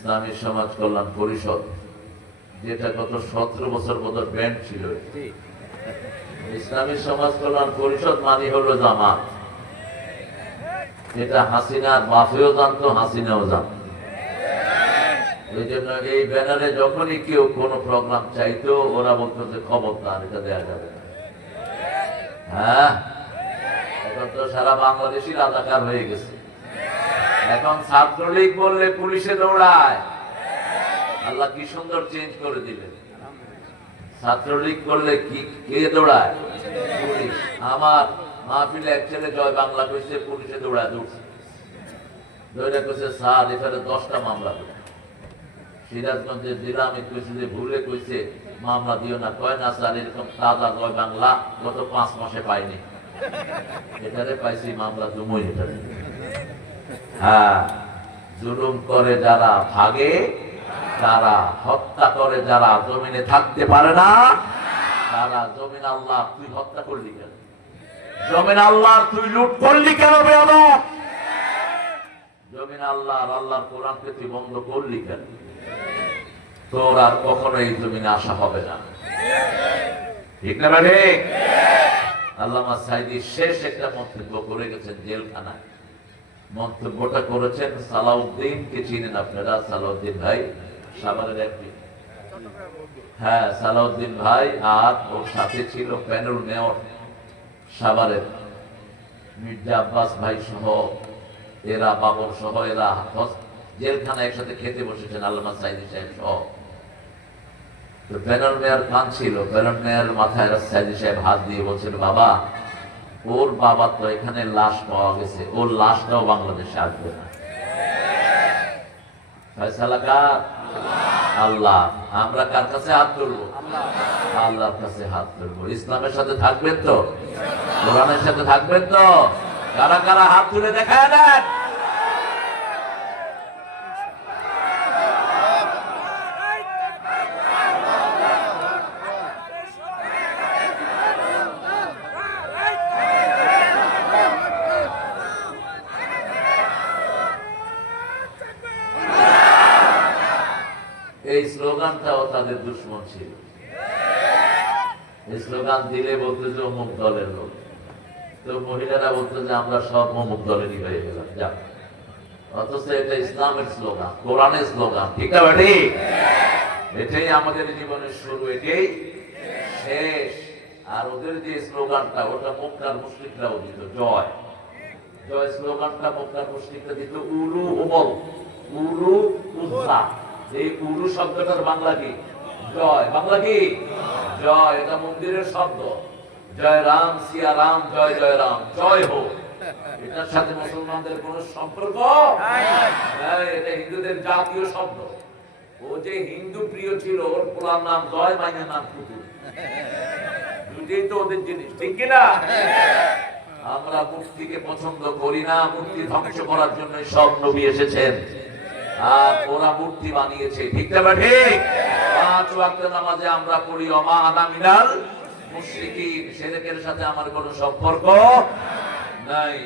ইসলামী সমাজ কল্যাণ পরিষদ, যেটা গত 17 বছর মতো ব্যান্ড ছিল। ইসলামী সমাজ কল্যাণ পরিষদ মানে হলো জামাত। এটা হাসিনার বাপেও জানতো, হাসিনাও জানতো। এই জন্য এই ব্যানারে যখনই কেউ কোনো প্রোগ্রাম চাইতো, ওরা বলতো যে খবরদার, এটা দেওয়া যাবে না। হ্যাঁ, এখন তো সারা বাংলাদেশই রাজাকার হয়ে গেছে। এখন ছাত্রলীগ বললে পুলিশে দৌড়ায়। আল্লাহ কি সুন্দর চেঞ্জ করে দিলেন। ছাত্রলীগ করলে কি কে দৌড়ায়? পুলিশ। আমার মাহফিলে এক ছেলে জয় বাংলা কইছে, পুলিশে দৌড়ায় দৌড়ছে। দৌড়া কইছে স্যার এখানে 10টা মামলা করে সিরাজগঞ্জের জেলা। আমি কইছি যে ভুলে কইছে মামলা দিও না। কয় না স্যার, এরকম তাজা জয় বাংলা গত 5 মাসে পাইনি, এটারে পাইছি, মামলা জমই এটারে। হ্যাঁ, জুলুম করে যারা ভাগে, তারা হত্যা করে যারা জমিনে থাকতে পারে না, তারা জমিন আল্লাহ তুই হত্যা করলি কেন? জমিন আল্লাহ তুই লুট করলি কেন? বেয়াদব! জমিন আল্লাহ আল্লাহর কোরআনকে তুই বন্ধ করলি কেন? তোর আর কখনো এই জমিনে আসা হবে না। ঠিক না ভাই? আল্লামা সাইদি শেষ একটা মন্তব্য করে গেছেন জেলখানায়। মন্তব্যটা করেছেন সালাউদ্দিন কে চিনেন আপনারা? সালাউদ্দিন ভাই সাভারের এমপি। হ্যাঁ, সালাউদ্দিন ভাই আর ওর সাথে ছিল প্যানেল মেয়র সাভারের মির্জা আব্বাস ভাই সহ, এরা বাবর সহ, এরা জেলখানায় একসাথে খেতে বসেছেন আল্লামা সাইদি সাহেব সহ। তো প্যানেল মেয়র খান ছিল, প্যানেল মেয়র মাথায় সাইদি সাহেব হাত দিয়ে বলছেন, বাবা ওর বাবা তো এখানে লাশ পাওয়া গেছে, ওর লাশটাও বাংলাদেশে আসবে না। ফয়সালা কার? আল্লাহ। আমরা কার কাছে হাত তুলবো? আল্লাহর কাছে হাত তুলবো। ইসলামের সাথে থাকবেন তো? কোরআনের সাথে থাকবেন তো? কারা কারা হাত তুলে দেখায় দেন? এই স্লোগানটাও তাদের দুশ্মন ছিল। এই স্লোগান দিলে বলতো যে অমুক দলের লোক, তো মহিলারা বলতো যে আমরা সব অমুক দলেরই হয়ে গেলাম। যাক, অথচ এটা ইসলামের স্লোগান, কোরআনের স্লোগান। ঠিক না ভাই? এটাই আমাদের জীবনের শুরু, এটাই শেষ। আর ওদের যে স্লোগানটা, ওটা মক্কার মুশরিকরাও দিত। জয় জয় স্লোগানটা মক্কার মুশরিকরা দিত। উলু ওমল, উলু উজ্জা। এই উলু শব্দটার বাংলা কি? জয়। বাংলা কি? জয়। এটা মন্দিরের শব্দ। জয় রাম, সিয়া রাম, জয় জয় রাম, জয় হোক। এটার সাথে মুসলমানদের কোন সম্পর্ক নাই। এটা হিন্দুদের জাতীয় শব্দ। ও যে হিন্দু প্রিয় ছিল, ওর পুরার নাম জয়, মাইনের নাম পুতুল। দুটোই তো ওদের জিনিস, ঠিক কিনা? আমরা মূর্তিকে পছন্দ করি না। মূর্তি ধ্বংস করার জন্য সব নবী এসেছেন, আর ওরা মূর্তি বানিয়েছে। ঠিক না ঠিক? 5 ওয়াক্ত নামাজে আমরা পড়ি ওমা আনা মিনাল মুশরিকিন। শিরকের সাথে আমার কোনো সম্পর্ক নাই।